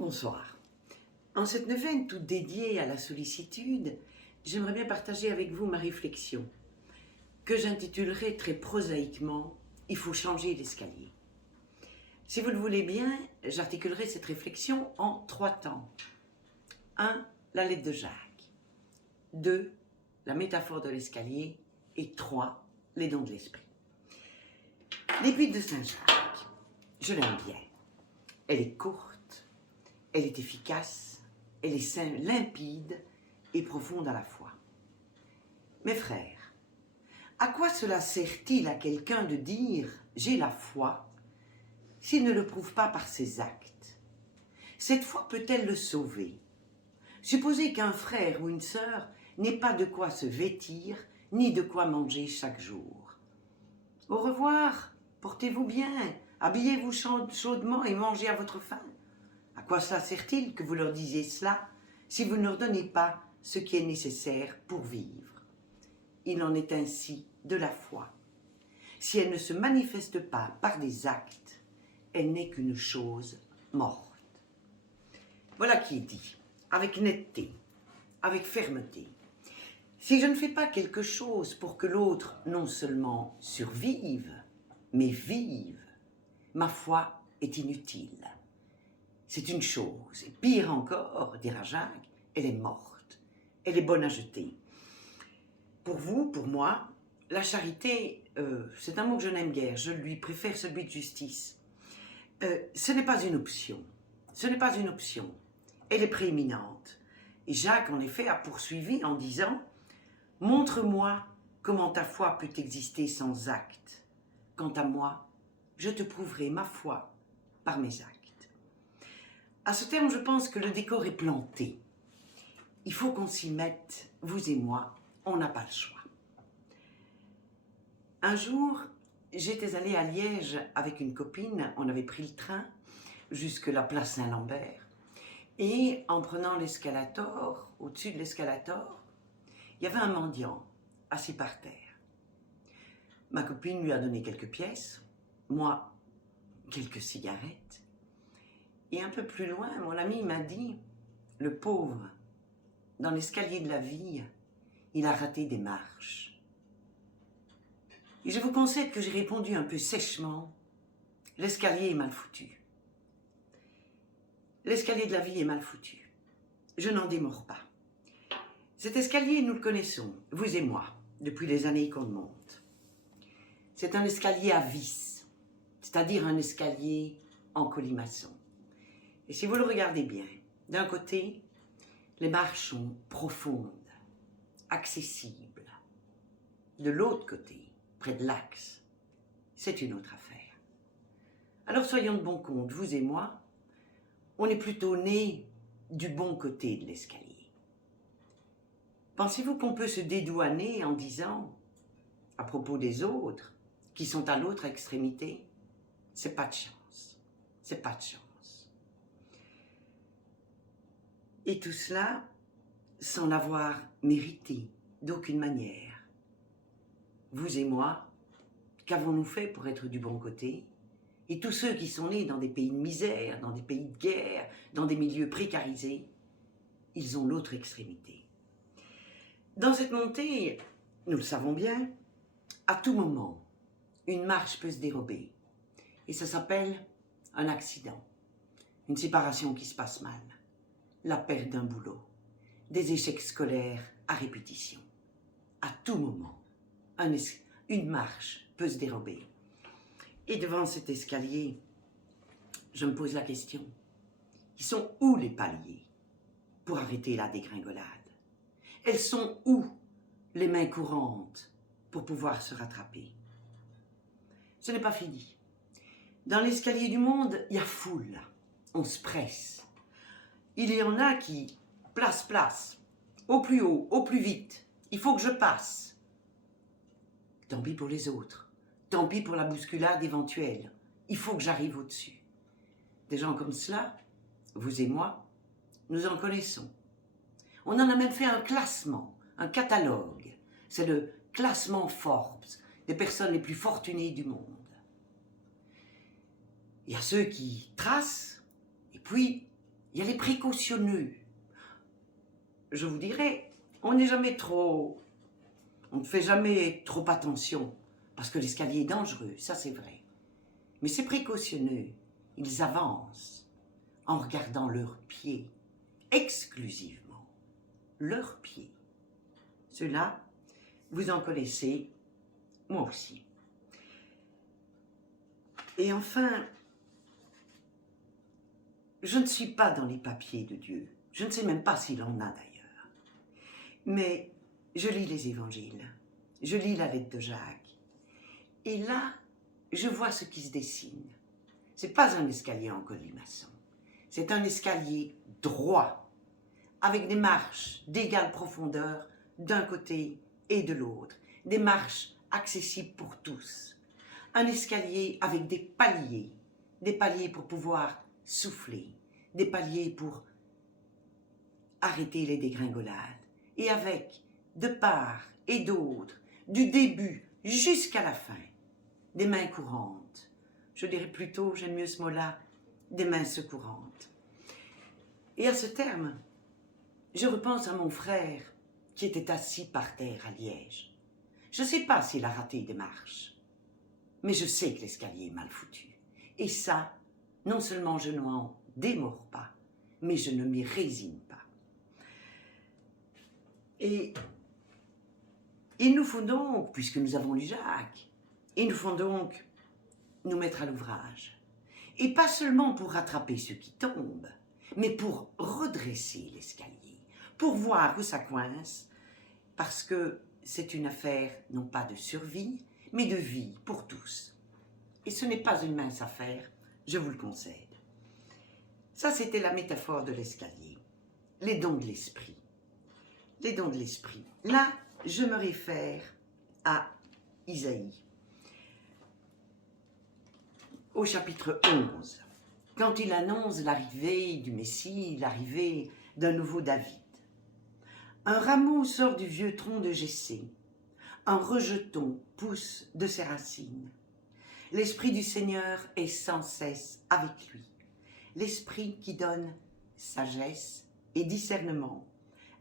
Bonsoir. En cette neuvaine toute dédiée à la sollicitude, j'aimerais bien partager avec vous ma réflexion, que j'intitulerai très prosaïquement « Il faut changer l'escalier ». Si vous le voulez bien, j'articulerai cette réflexion en 3 temps. 1. La lettre de Jacques. 2. La métaphore de l'escalier. Et 3. Les dons de l'esprit. L'épître de Saint Jacques, je l'aime bien. Elle est courte, elle est efficace, elle est limpide et profonde à la fois. Mes frères, à quoi cela sert-il à quelqu'un de dire « j'ai la foi » s'il ne le prouve pas par ses actes? Cette foi peut-elle le sauver? Supposez qu'un frère ou une sœur n'ait pas de quoi se vêtir, ni de quoi manger chaque jour. Au revoir, portez-vous bien, habillez-vous chaudement et mangez à votre faim. À quoi cela sert-il que vous leur disiez cela si vous ne leur donnez pas ce qui est nécessaire pour vivre? Il en est ainsi de la foi. Si elle ne se manifeste pas par des actes, elle n'est qu'une chose morte. Voilà qui est dit, avec netteté, avec fermeté. Si je ne fais pas quelque chose pour que l'autre non seulement survive, mais vive, ma foi est inutile. C'est une chose, et pire encore, dira Jacques, elle est morte, elle est bonne à jeter. Pour vous, pour moi, la charité, c'est un mot que je n'aime guère, je lui préfère celui de justice. Ce n'est pas une option, ce n'est pas une option, elle est prééminente. Et Jacques, en effet, a poursuivi en disant « Montre-moi comment ta foi peut exister sans acte. Quant à moi, je te prouverai ma foi par mes actes. » À ce terme, je pense que le décor est planté. Il faut qu'on s'y mette, vous et moi, on n'a pas le choix. Un jour, j'étais allée à Liège avec une copine, on avait pris le train jusque la place Saint-Lambert, et en prenant l'escalator, au-dessus de l'escalator, il y avait un mendiant assis par terre. Ma copine lui a donné quelques pièces, moi, quelques cigarettes, et un peu plus loin, mon ami m'a dit, le pauvre, dans l'escalier de la vie, il a raté des marches. Et je vous concède que j'ai répondu un peu sèchement, l'escalier est mal foutu. L'escalier de la vie est mal foutu. Je n'en démords pas. Cet escalier, nous le connaissons, vous et moi, depuis les années qu'on monte. C'est un escalier à vis, c'est-à-dire un escalier en colimaçon. Et si vous le regardez bien, d'un côté, les marches sont profondes, accessibles. De l'autre côté, près de l'axe, c'est une autre affaire. Alors soyons de bon compte, vous et moi, on est plutôt nés du bon côté de l'escalier. Pensez-vous qu'on peut se dédouaner en disant, à propos des autres, qui sont à l'autre extrémité, c'est pas de chance, c'est pas de chance. Et tout cela sans l'avoir mérité d'aucune manière. Vous et moi, qu'avons-nous fait pour être du bon côté? Et tous ceux qui sont nés dans des pays de misère, dans des pays de guerre, dans des milieux précarisés, ils ont l'autre extrémité. Dans cette montée, nous le savons bien, à tout moment, une marche peut se dérober. Et ça s'appelle un accident, une séparation qui se passe mal, la perte d'un boulot, des échecs scolaires à répétition. À tout moment, une marche peut se dérober. Et devant cet escalier, je me pose la question, ils sont où les paliers pour arrêter la dégringolade? Elles sont où les mains courantes pour pouvoir se rattraper? Ce n'est pas fini. Dans l'escalier du monde, il y a foule, on se presse. Il y en a qui, place, au plus haut, au plus vite, il faut que je passe. Tant pis pour les autres, tant pis pour la bousculade éventuelle, il faut que j'arrive au-dessus. Des gens comme cela, vous et moi, nous en connaissons. On en a même fait un classement, un catalogue. C'est le classement Forbes des personnes les plus fortunées du monde. Il y a ceux qui tracent, et puis il y a les précautionneux. Je vous dirais, on n'est jamais trop... On ne fait jamais trop attention, parce que l'escalier est dangereux, ça c'est vrai. Mais ces précautionneux, ils avancent en regardant leurs pieds, exclusivement leurs pieds. Ceux-là, vous en connaissez, moi aussi. Et enfin, je ne suis pas dans les papiers de Dieu. Je ne sais même pas s'il en a d'ailleurs. Mais je lis les évangiles. Je lis la lettre de Jacques. Et là, je vois ce qui se dessine. Ce n'est pas un escalier en colimaçon. C'est un escalier droit, avec des marches d'égale profondeur d'un côté et de l'autre. Des marches accessibles pour tous. Un escalier avec des paliers pour pouvoir souffler, des paliers pour arrêter les dégringolades, et avec, de part et d'autre, du début jusqu'à la fin, des mains courantes. Je dirais plutôt, j'aime mieux ce mot-là, des mains secourantes. Et à ce terme, je repense à mon frère qui était assis par terre à Liège. Je ne sais pas s'il a raté des marches, mais je sais que l'escalier est mal foutu. Et ça, non seulement je n'en démords pas, mais je ne m'y résigne pas. Et il nous faut donc, puisque nous avons lu Jacques, il nous faut donc nous mettre à l'ouvrage. Et pas seulement pour rattraper ceux qui tombent, mais pour redresser l'escalier, pour voir où ça coince, parce que c'est une affaire non pas de survie, mais de vie pour tous. Et ce n'est pas une mince affaire, je vous le concède. Ça, c'était la métaphore de l'escalier. Les dons de l'esprit. Les dons de l'esprit. Là, je me réfère à Isaïe, au chapitre 11, quand il annonce l'arrivée du Messie, l'arrivée d'un nouveau David. Un rameau sort du vieux tronc de Jessé, un rejeton pousse de ses racines. L'Esprit du Seigneur est sans cesse avec lui, l'Esprit qui donne sagesse et discernement,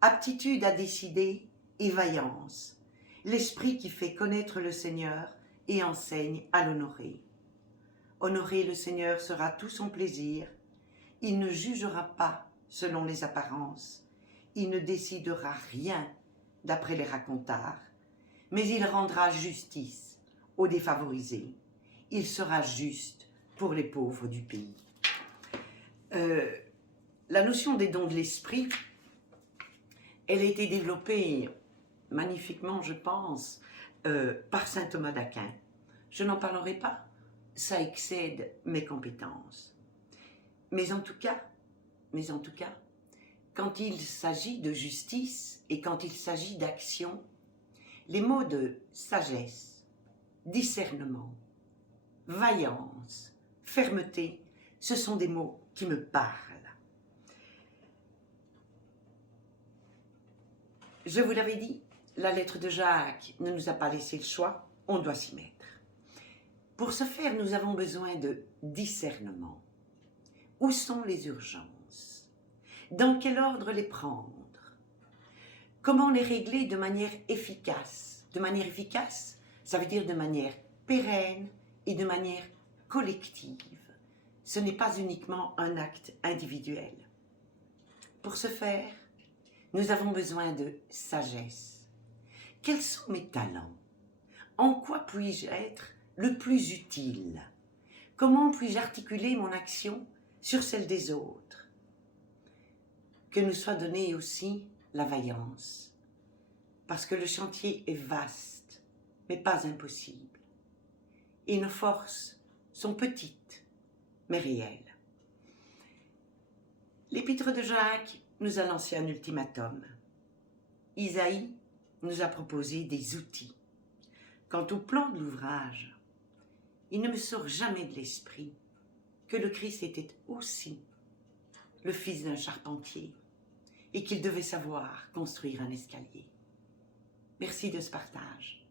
aptitude à décider et vaillance, l'Esprit qui fait connaître le Seigneur et enseigne à l'honorer. Honorer le Seigneur sera tout son plaisir, il ne jugera pas selon les apparences, il ne décidera rien d'après les racontars, mais il rendra justice aux défavorisés, il sera juste pour les pauvres du pays. La notion des dons de l'esprit, elle a été développée magnifiquement, je pense, par saint Thomas d'Aquin. Je n'en parlerai pas, ça excède mes compétences. Mais en tout cas, quand il s'agit de justice et quand il s'agit d'action, les mots de sagesse, discernement, vaillance, fermeté, ce sont des mots qui me parlent. Je vous l'avais dit, la lettre de Jacques ne nous a pas laissé le choix, on doit s'y mettre. Pour ce faire, nous avons besoin de discernement. Où sont les urgences? Dans quel ordre les prendre? Comment les régler de manière efficace? De manière efficace, ça veut dire de manière pérenne et de manière collective. Ce n'est pas uniquement un acte individuel. Pour ce faire, nous avons besoin de sagesse. Quels sont mes talents? En quoi puis-je être le plus utile? Comment puis-je articuler mon action sur celle des autres? Que nous soit donnée aussi la vaillance, parce que le chantier est vaste, mais pas impossible. Et nos forces sont petites, mais réelles. L'épître de Jacques nous a lancé un ultimatum. Isaïe nous a proposé des outils. Quant au plan de l'ouvrage, il ne me sort jamais de l'esprit que le Christ était aussi le fils d'un charpentier et qu'il devait savoir construire un escalier. Merci de ce partage.